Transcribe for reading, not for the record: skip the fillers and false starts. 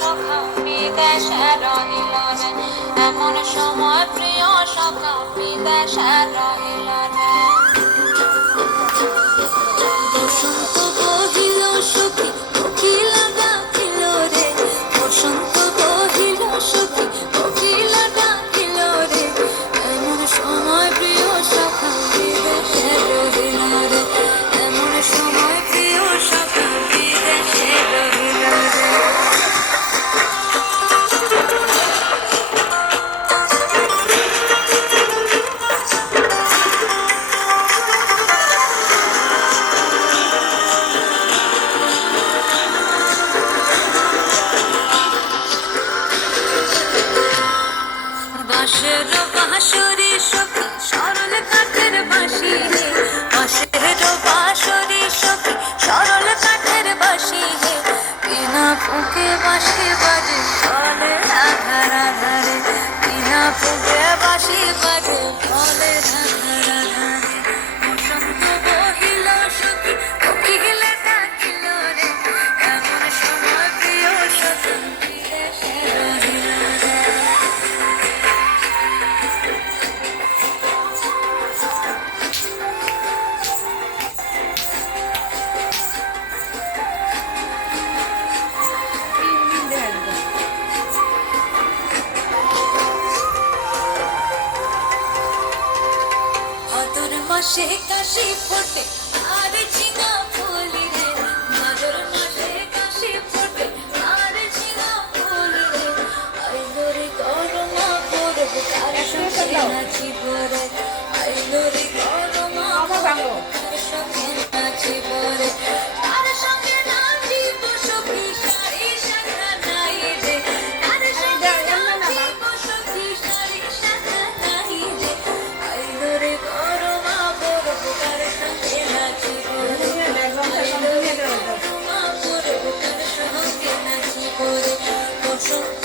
সখা বিদেশে রহিল রে, এমন সময় প্রিয় সখা বিদেশে রহিল রে। বসন্ত বহিল সখী কোকিলা ডাকিল রে, বসন্ত বহিল সখী কোকিলা ডাকিল রে, এমন সময় প্রিয় সখা বিদেশে রহিল রে, এমন সময় প্রিয় সখা বিদেশে রহিল রে। বাঁশের বাঁশরি সখী সরল কাঠের বাঁশি হে, বাঁশের বাঁশরি সখী সরল কাঠের বাঁশি হে, বিনা ফুঁকে বাঁশি বাজে চলে আধার আধারে, বিনা ফুঁকে বাঁশি বাজে চলে আধার আধারে। বসন্ত বহিল সখী কোকিলা ডাকিল রে, এমন সময় প্রিয় সখী বিদেশে রহিল রে। ভাদর মাসে কাশি ফোটে আর ঝিঙা ফুলি রে, ভাদর মাসে কাশি ফোটে আর ঝিঙা ফুলি রে, আইলো রে গরমা পড়ব কার সঙ্গে নাচিব রে, আইলো রে গরমা পড়ব কার সঙ্গে নাচিব রে, কার সঙ্গে নাচিব সখী সারি সাথা নাই রে, কার সঙ্গে নাচিব সখী সারি সাথা নাই রে, আইলো রে গরমা পড়ব কার সঙ্গে নাচিব রে, আইলো রে গরমা পড়ব কার সঙ্গে নাচিব রে। বসন্ত